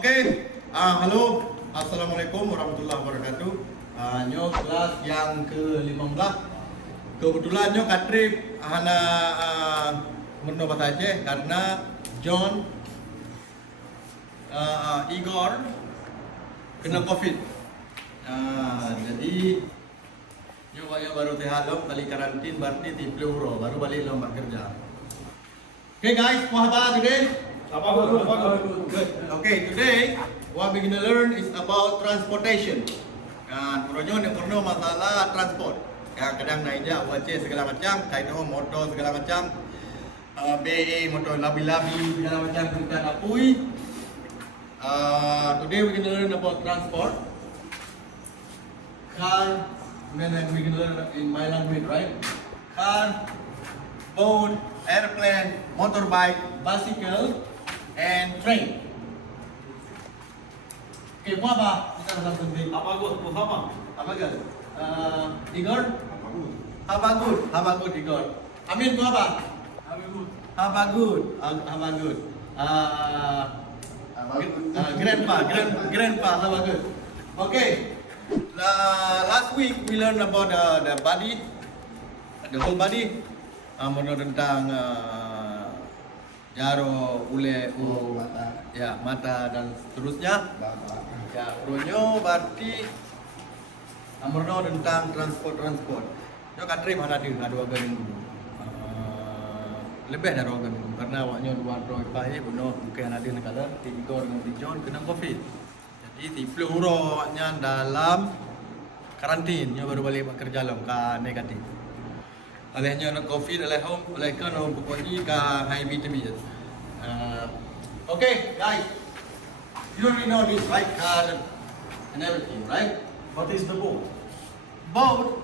Oke, halo, assalamualaikum warahmatullahi wabarakatuh. Nyo kelas yang ke-15. Kebetulan nyo katrip hana mencoba saja karena John Igor kena COVID. Jadi nyo baru tehalom kali karantin berarti di Pluro baru balik lomba kerja. Okay guys, what about today? Good. Okay, today what we're gonna learn is about transportation. Puronyo ni porno masalah transport. Ya kadang naiknya wace segala macam, kaito motor segala macam, BE motor labi-labi segala macam kita apui. Today we're gonna learn about transport. Car, then we're gonna learn in my language, right? Car, boat, airplane, motorbike, bicycle, and train. Okay, apa apa? Kita dalam penting. Apa Good? Igor? How good, Igor? Amin, tu apa? How good? Grandpa, how good? Okay. Last week we learned about the body, the whole body. Menurut tentang jaro, ule, mata dan seterusnya. Ya, bronyo berarti menurut tentang transport. Yo katri mana di dua minggu. Lebih dari 2 minggu karena awaknya dua pakai bunuh bukan ada negara Igor dengan John kena COVID. Jadi di Pluro awaknya dalam karantin, yo baru balik bekerja lom ka negatif. Olehnya nak COVID oleh home oleh kan home pokoknya ka high vitamin. Okay guys, you already know this right, car and everything, right? What is the boat? Boat.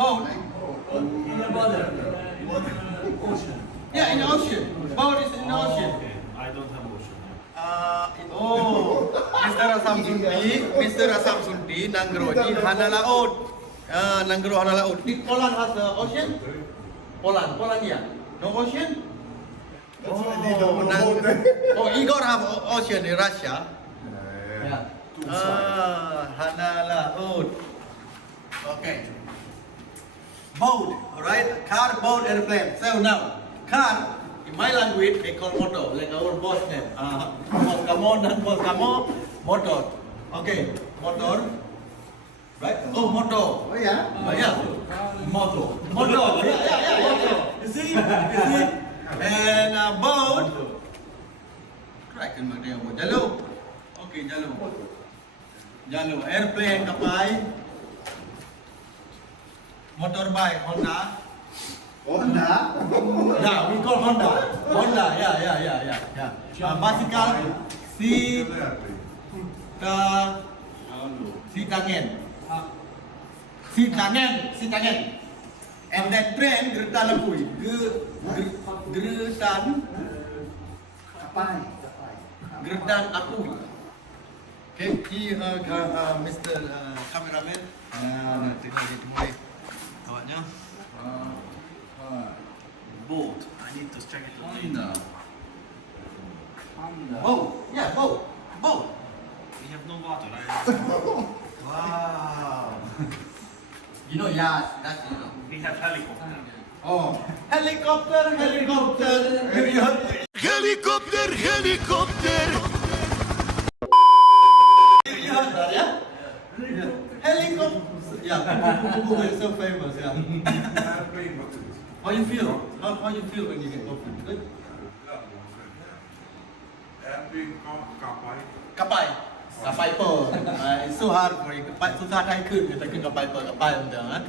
In the water. Ocean. Yeah, in the ocean. Boat is in the ocean. Okay. I don't have ocean. Mr. Asam Sundi, Nangroji, Hana Laut. Nanggro Hana Laut. Did Poland has the ocean? Poland, yeah. No ocean? Igor have ocean in Russia. Yeah. Hana Laut. Okay. Boat, alright? Car, boat, airplane. So now, car, in my language, they call motor, like our boss name. Bos kamo, motor. Okay, motor. Right? Oh, motor. Oh yeah. Moto. Motor. Yeah. You see? And boat. Right, kan dia boat. Jalo. Okay, jalo. Airplane, kapal. Motorbike, Honda. Yeah, we call Honda. Yeah. Bicycle, si tangen. And then train Gretan Lapui. Gretan Apui. Okay, Mr. Cameraman. Nanti mulai. Awaknya. Boat. I need to check it. Honda. Boat. We have no water, right? Wow. You know, yeah, that's you know. We have helicopter. Oh, helicopter. Helikopter. You heard that, yeah? Helicopter. Yeah, Google is so famous, yeah. How you feel? How you feel when you get COVID? Good? Kapal per. It's so hard for you. Kapal susah naikขึ้นแต่ขึ้นkapal per kapal macam ah.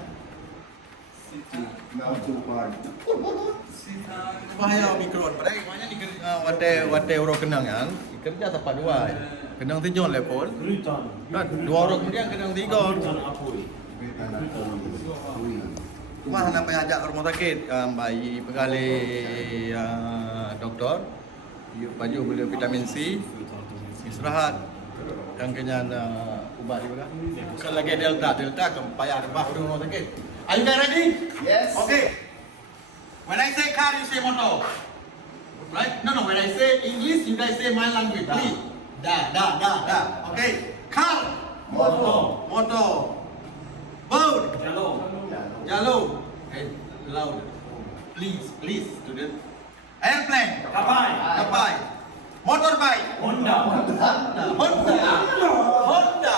Bahaya Omicron. Padahal maknanya ni wate orang kenang kan. Kerja tempat dua. Kenang tinjau level. Kan 2 orang kemudian kenang 3 orang. Cuma nak ajak ke rumah sakit, bayi pegale doktor, baju beli vitamin C, istirahat, dan kenyan ubat juga. Bukan lagi delta payah rebah di rumah sakit. Are you guys ready? Yes. Okay. When I say car, you say motor. Right? No, when I say English, you guys say my language. Please. Da. Okay. Car. Motor. Boat. Jalo. Okay. Loud. Please, student. Airplane. Kapal. Motorbike. Honda. Honda.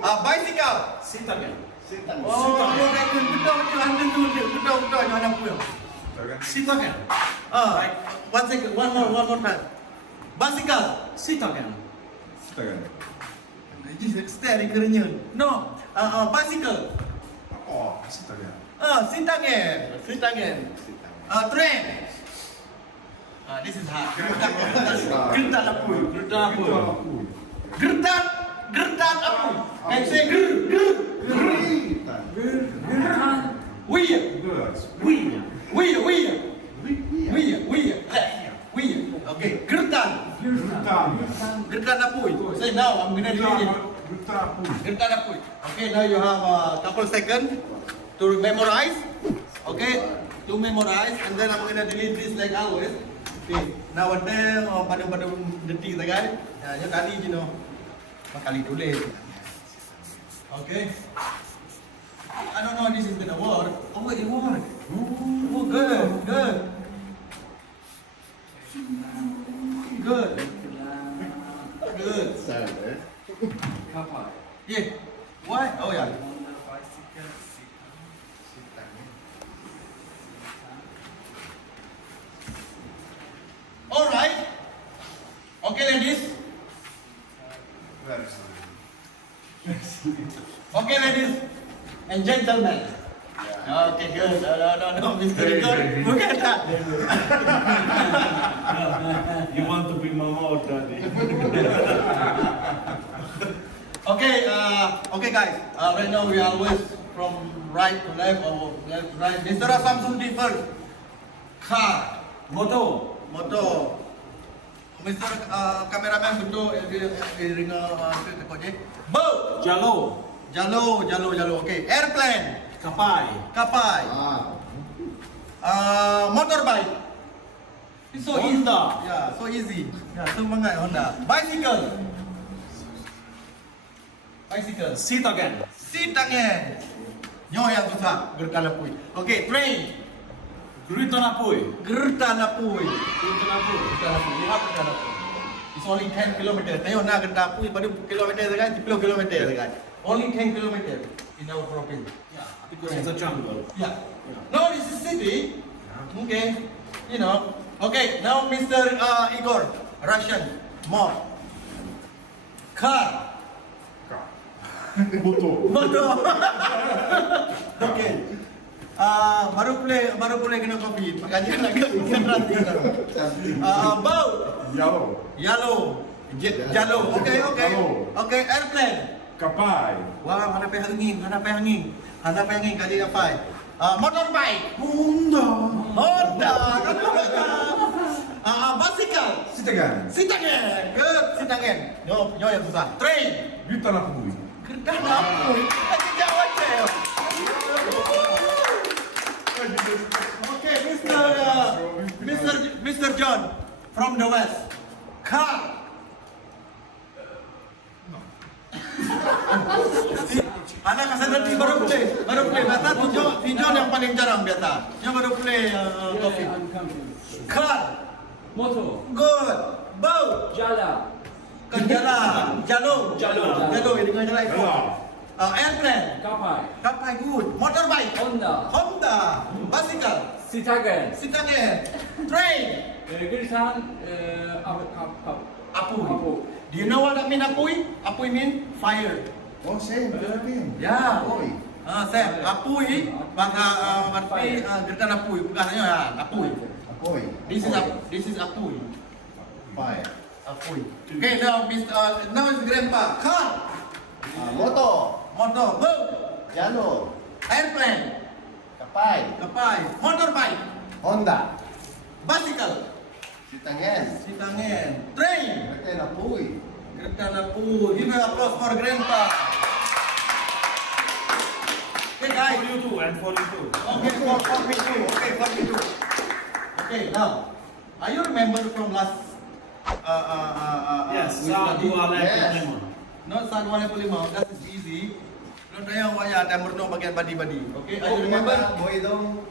Bicycle. Citadel. Oh, betul. Jangan apa ya. Citadel. One second. One more time. Bicycle. Citadel. Steering kerenyan. No. Bicycle. Sintangen. Train. This is hard. Gertak apuy. Gertak apuy. And say Wheel. Okay. Gertan apuy. Say now. I'm gonna do it. Gertan apuy. Okay. Now you have a couple seconds to memorize. Okay. To memorize, and then I'm gonna delete this like always. Okay. Now ada pada detik kita guys. Ya kali je no. Kali tulis. Okay. I don't know if this is gonna work. Oh, it worked. Oh, good. Yeah. Why? Oh yeah. All right. Okay, ladies. Okay, ladies and gentlemen. Okay, good. No, Mr. Igor. Bukan tak? You want to be mama or daddy? Okay, guys. Right now we are always from right to left or left to right. Mr. Samsudi first. Car. Motor. Mr. Cameraman bentuk ring boat. Jalo. Okay. Airplane. Kapai. Motorbike. It's so Honda. easy. Yeah, so easy. Yeah, semangat Honda. Bicycle. Citadel. Sintangen. Nyo yang susah. Gertan apuy. Okay, train. Gertan apuy. Gertan apuy. You have gertan apuy. It's only 10 kilometers. Tengok nak gertan apuy pada kilometer sekarang 10 kilometer sekarang. Only 10 kilometers in our province. Yeah, because it's a jungle. Yeah. No, this is city. Okay. You know. Okay, now Mr. Igor, Russian, more. Car. Motor. Okay. Baru play kena kopi. Makanya nak konsentrasi. Boat. Yellow. Jalo. Okay, airplane. Kapai. Wow, hanap angin. Kali dapat. Motorbike. Honda. Bicycle. Sintangen. Good. Sintangen. Nyo yang susah. Train. Gertan apuy. Gertan apuy. Lagi jawab saya. Okay, Mr. John from the west. Car. Anak kasar nanti baru play. Biasa si John yang paling jarang biasa. Yang baru play coffee. Car. Motor. Good. Boat. Jala. Jalo. Ini dengan jalan itu. Airplane. Kapai good. Motorbike. Honda. Bicycle. Sintangen. Train. Gertan. Apuy. Do you know what that mean apuy? Apuy mean fire. Oh, same. Ya. Apuy. Sam, apuy bahasa berarti gertan apuy, bukan hanya apuy. This is apuy. Pai. Apuy. Okay, now is grandpa. Car. Motor. Boat. Jalo. Airplane. Kapai. Motorbike. Honda. Bicycle. Sintangen. Train. Gertan apuy. Give an applause for grandpa. Okay, guys. 42 and 42. Okay, for me too. Okay, now Are you remember from last Yes, we sa studied? dua Yes. level lemon. Not sa 2.5. That is easy. Lo tayo waya timur no bagian badi-badi. Okay? Are you remember? Boy dong.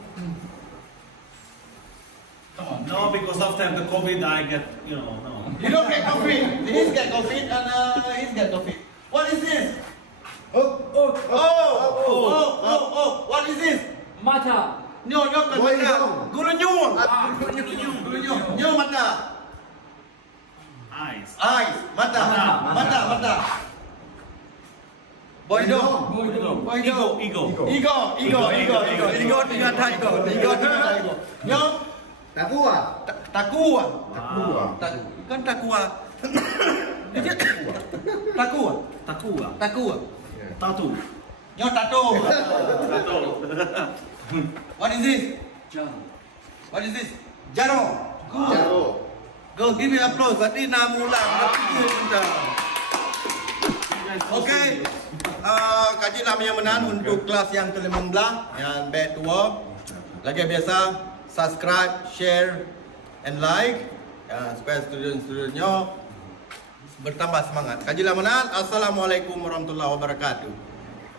Come on. No, because after the COVID, I get, no. You don't get coffee. He's get coffee and he's get coffee. What is this? Oh. What is this? Mata. Nyo kan Boy mata. dong. Gulunyo. Gulunyo. Nyo mata. Eyes. Eyes. Mata. Mata. Boy dong. Boy dong. Boy dong. Ego. Ego tiga taiko. Nyo Takua. takua. Takua. Kan takua. Takua. Takua. Tattoo. Nyo tato. What is this? Jam. What is this? Jaro. Good. Jaro. Go give me applause. Berarti namulang. Okey. Kaji lama yang menang untuk kelas yang ke-15 yang bed 2. Lagi biasa subscribe, share and like supaya student-studentnya bertambah semangat. Kaji lama menang. Assalamualaikum warahmatullahi wabarakatuh.